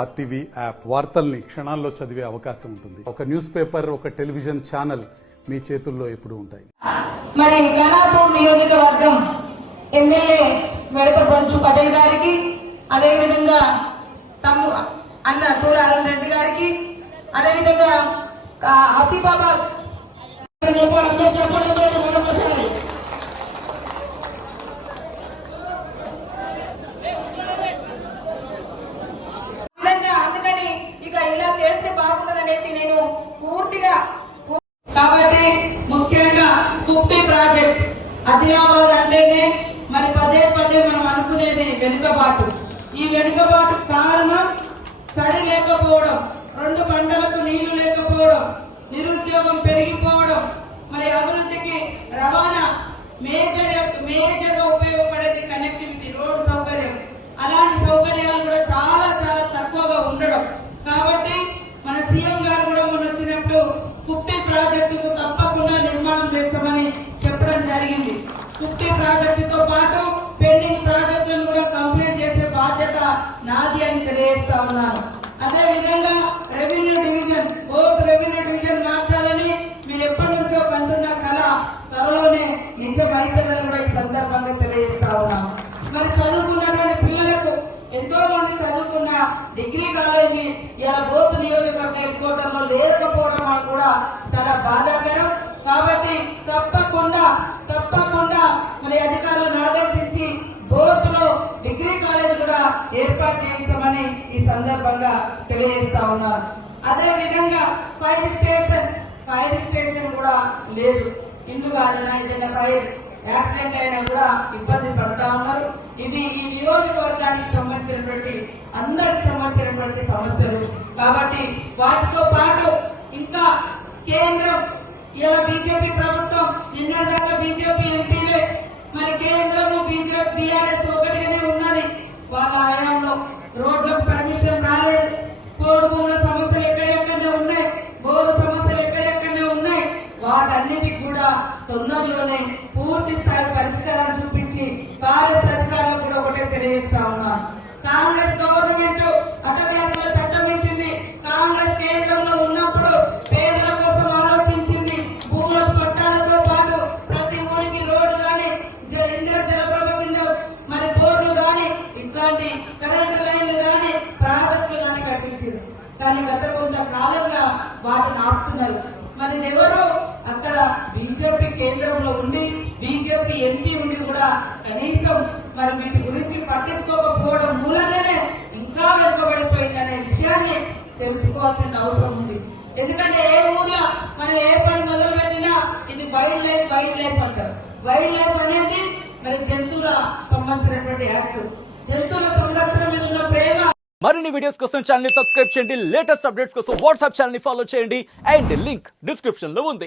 RTV app వార్తల్ని క్షణాల్లో చదివే అవకాశం ఉంటుంది. ఒక న్యూస్ పేపర్, ఒక టెలివిజన్ ఛానల్ మీ చేతుల్లో ఎప్పుడు ఉంటాయి. మరి ఘనాపూర్ నియోజకవర్గం ఎమ్మెల్యే మెడక బొంచు పటేల్ గారికి, అదేవిధంగా అన్న తూర అరుణ్ రెడ్డి గారికి, అదేవిధంగా ఆసిఫాబాద్ మరొకసారి అందుకని ఇక ఇలా చేస్తే బాగుంటుందనేసి నేను పూర్తిగా. కాబట్టి ముఖ్యంగా కుప్పి ప్రాజెక్ట్ ఆదిలాబాద్ అంటేనే మరి పదే పదే మనం అనుకునేది వెనుకబాటు. ఈ వెనుకబాటు కారణం తడి లేకపోవడం, 2 పంటలకు నీళ్లు లేకపోవడం, నిరుద్యోగం పెరిగిపోవడం, మరి అభివృద్ధికి రవాణా మేజర్ గా ఉపయోగపడేది కనెక్టివిటీ, రోడ్ సౌకర్యం. అలాంటి సౌకర్యాలు కూడా చాలా చాలా తక్కువగా ఉండడం. కాబట్టి మన సీఎం గారు కూడా మొన్న వచ్చినప్పుడు కుప్పి ప్రాజెక్టుకు తప్పకుండా నిర్మాణం చేస్తామని చెప్పడం జరిగింది. కుప్పి ప్రాజెక్టుతో పాటు పెండింగ్ ప్రాజెక్టులను కూడా కంప్లీట్ చేసే బాధ్యత నాది అని తెలియజేస్తా ఉన్నాను. అదే విధంగా రెవెన్యూ డివిజన్, రెవెన్యూ డివిజన్ మార్చాలని మీరు ఎప్పటి నుంచో కంటున్న కళ త్వరలోనే నిజమైతుందని కూడా ఈ సందర్భంగా తెలియజేస్తా ఉన్నాను. మరి చదువుకున్నటువంటి పిల్లలకు, ఎంతో మంది చదువుకున్న డిగ్రీ కాలేజీ ఇలా బోత్ నియోజకవర్గ హెడ్ క్వార్టర్ లో లేకపోవడం అని కూడా చాలా బాధాకరం. కాబట్టి తప్పకుండా మరి అధికారులను ఆదేశించి బోత్ లో డిగ్రీ కాలేజ్ కూడా ఏర్పాటు చేస్తామని ఈ సందర్భంగా తెలియజేస్తా ఉన్నారు. అదే విధంగా ఫైర్ స్టేషన్ కూడా లేదు. ఇందుకు ఏదైనా ఫైర్ యాక్సిడెంట్ అయినా కూడా ఇబ్బంది పడతా ఉన్నారు. ఇది ఈ నియోజకవర్గానికి సంబంధించినటువంటి అందరికి సంబంధించినటువంటి సమస్యలు. కాబట్టి వాటితో పాటు ఇంకా కేంద్రం, ఇలా బీజేపీ ప్రభుత్వం నిన్నదాకా బీజేపీ ఎంపీలే, మరి కేంద్రంలో బీజేపీ బీఆర్ఎస్ ఒకటిగానే ఉన్నది. వాళ్ళ హయాంలో రోడ్లకు పర్మిషన్ రాలేదు, పోడు భూముల సమస్యలు ఎక్కడెక్కడనే ఉన్నాయి, బోరు సమస్యలు ఎక్కడెక్కడనే ఉన్నాయి. వాటన్నిటికి కూడా తొందరలోనే పూర్తి స్థాయి పరిష్కారం చూపించి కాంగ్రెస్ అధికారులకు కూడా ఒకటే తెలియజేస్తా ఉన్నాను. కాంగ్రెస్ గవర్నమెంట్ అటవీ హక్కుల చట్టం ఇచ్చింది. కాంగ్రెస్ కేంద్రంలో ఉన్నప్పుడు పేదల కోసం ఆలోచించింది. భూముల పట్టాలతో పాటు ప్రతి ఊరికి రోడ్డు గాని, ఇందిర జలప్రభ కింద మరి బోర్లు గాని, ఇట్లాంటి కరెంటు లైన్లు గాని, ప్రాజెక్టులు గాని కట్టించింది. కానీ గత కొంతకాలంగా వాటిని ఆపుతున్నారు. మరి ఎవరు అక్కడ బీజేపీ కేంద్రంలో ఉండి, బీజేపీ ఎంపీ ఉండి కూడా కనీసం మరి వీటి గురించి పట్టించుకోకపోవడం మూలంగానే ఇంకా వెనుకబడిపోయిందనే విషయాన్ని తెలుసుకోవాల్సిన అవసరం ఉంది. ఎందుకంటే ఏ ఊర్లో మనం ఏ పని మొదలు పెట్టినా ఇది వైల్డ్ లైఫ్ అంటారు. వైల్డ్ లైఫ్ అనేది మరి జంతువుల సంబంధించినటువంటి యాక్ట్. జంతువుల సంరక్షణ మీద ఉన్న ప్రేమ. మరిన్ని వీడియోస్ కోసం ఛానల్ ని సబ్స్క్రైబ్ చేయండి. లేటెస్ట్ అప్డేట్స్ కోసం వాట్సాప్ ఛానల్ ని ఫాలో చేయండి. అండ్ లింక్ డిస్క్రిప్షన్ లో ఉంది.